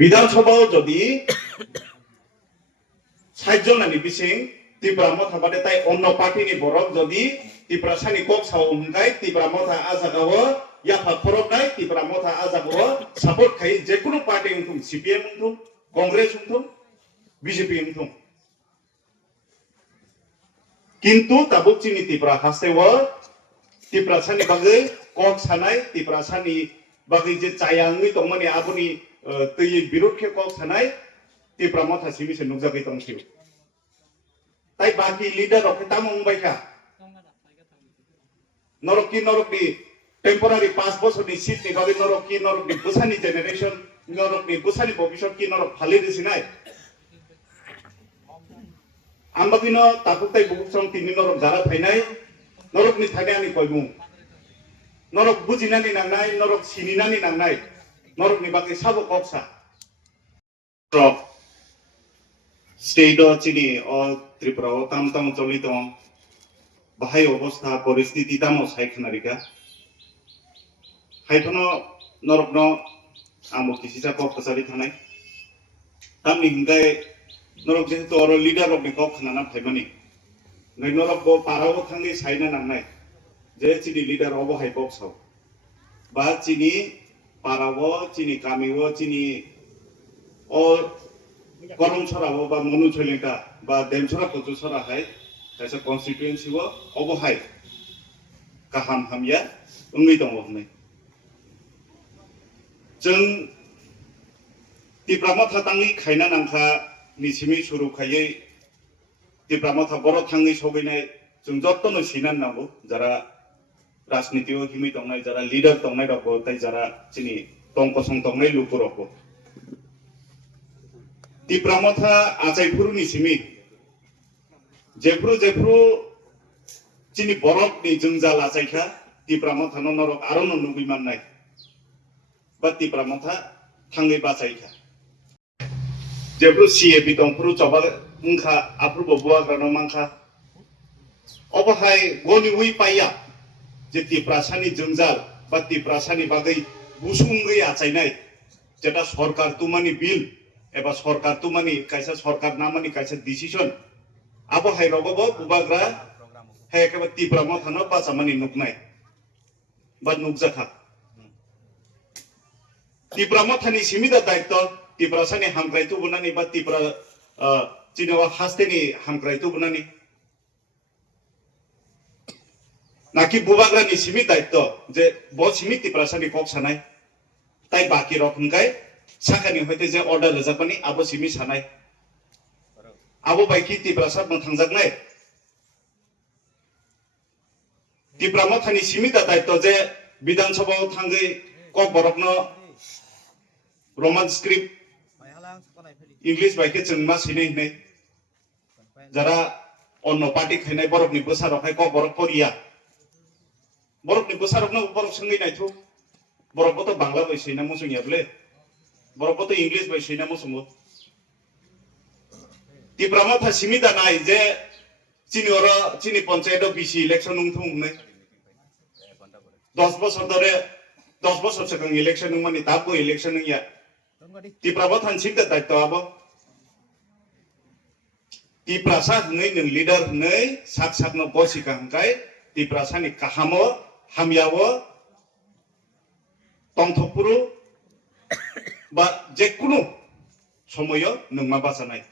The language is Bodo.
বিধানসভাও যদি 60 জনানি বিসিং ত্রিপুরা মথা বাদে তাই অন্য পার্টিনি বরক যদি ত্রিপুরা সানি কক সাও হংকাই ত্রিপুরা মথা আজাগাও ইয়াফা ফরকনাই ত্রিপুরা মথা আজাগাও সাপোর্ট খাই যে কোনো পার্টি উঠুম সিপিএম উঠুম কংগ্রেস উঠুম বিজেপি উঠুম কিন্তু তাবুক চিনি ত্রিপুরা হাসতেও ত্রিপুরা সানি বাগै কক সানাই ত্রিপুরা সানি বাগै যে চায়াङै दंमानि आबुनि तैयै बिरोध के কক सानाय ত্রিপুরা মথা সিমিसे नुजाखै दंसिउ তাই বাকি leader of Tamang বাইকা নরকনি temporary 5 বছরনি সিটনি বাগै নরকনি বুসানি generation নরকনি বুসানি ভবিষ্যৎ কি নরক ফালি দিছিনাই আমবাকিनो तापुकताय बुकसं तिनि नरक जारा फायनाय नरकनि थाने आनि कयबुं नरक बुजिनानि नांनाय नरक सिनिनानि नांनाय नरकनि बागै साबो कक्सा स्टेट चिनि अ त्रिपुरा ताम ताम चलि दं बाहाय अवस्था परिस्थिति ताम सायखनारिका हायथनो नरकनो आमो किसिसा कक्सारि थानाय तामनि हिंगाय नरक जेहेतु और लीडर ऑफ बिकॉप खाना फाइमानी नहीं नरक बो पारावो थांनि साइना नांनाय जे चिनि लीडर ऑफ हाई बॉक्स हो बा चिनि पारावो चिनि कामिवो चिनि और करम सरावो बा मनु छलेका बा देमसरा पचु सरा है ऐसा कॉन्स्टिट्यूएंसी वो ऑफ हाई काहाम हामिया उंगै दङ होनै जों टिप्रामा थातांनि खायना नांखा निसिमी सुरु खायै टिप्रा मथा बर थांनि सगैनाय जों जत्तनो सिनान नांगौ जारा राजनीतियाव हिमि दंनाय जारा लीडर दंनाय रखो ताई जारा चिनि टंकसं दंनाय लुको रखो टिप्रा मथा आचाइफुरु निसिमी जेफ्रु चिनि बरफ नि जों जाला चाइखा टिप्रा मथा नरक आरो नुबिमाननाय बा टिप्रा मथा थांगै बाचाइखा जेब्रु सीएपी दंफ्रु चबा उनखा आफ्रु बबुआ ग्रानो मांखा अबहाय गनि उइ पाइया जे टिप्रासानि जंजाल बा टिप्रासानि बागै गुसुंगै आचाइनाय जेटा सरकार तुमानि बिल एबा सरकार तुमानि कायसा सरकार नामानि कायसा डिसिजन अबहाय रगबो बुबाग्रा हे एकेबा टिप्रा मथानो बाचामानि नुकनाय बा नुकजाखा टिप्रा मथानि सिमिदा दायित्व टिप्रा सानि हामग्राय तुबुनानि बा टिप्रा चिनवा हास्तेनि हामग्राय तुबुनानि नाकि बुबाग्रानि सिमि दायित्व जे ब सिमि टिप्रा सानि कक सानाय ताई बाकी रखमखाय साखानि हयते जे अर्डार होजाकमानि आबो सिमि सानाय आबो बायखि टिप्रा साब थांजाकनाय टिप्रा मथानि सिमि दायित्व जे विधानसभायाव थांगै कक बरकनो रोमान स्क्रिप्ट इंग्लिश बाइके जों मा सिनै नै जरा अन्न पार्टी खायनाय बरफनि बोसारखाय क बरफ परिया बरफनि बोसारखनो बरफ संगै नायथु बरफबो बांला बायसैना मोसंयाबले बरफबो इंग्लिश बायसैना मोसंबो टिप्रा मथा सिमिदा नाय जे चिनि पंचायत बीसी इलेक्शन उंथुं नै 10 बছর सिगां इलेक्शन माने दाबो इलेक्शन या टिप्रा मथान सिमदा दायित्व आबो टिप्रा सा नै नों लीडर नै साक न बसिका हंकाय टिप्रा सानि काहामो हामियावो तंथपुरु बा जेकुनु समयो नोंमा बाजानाय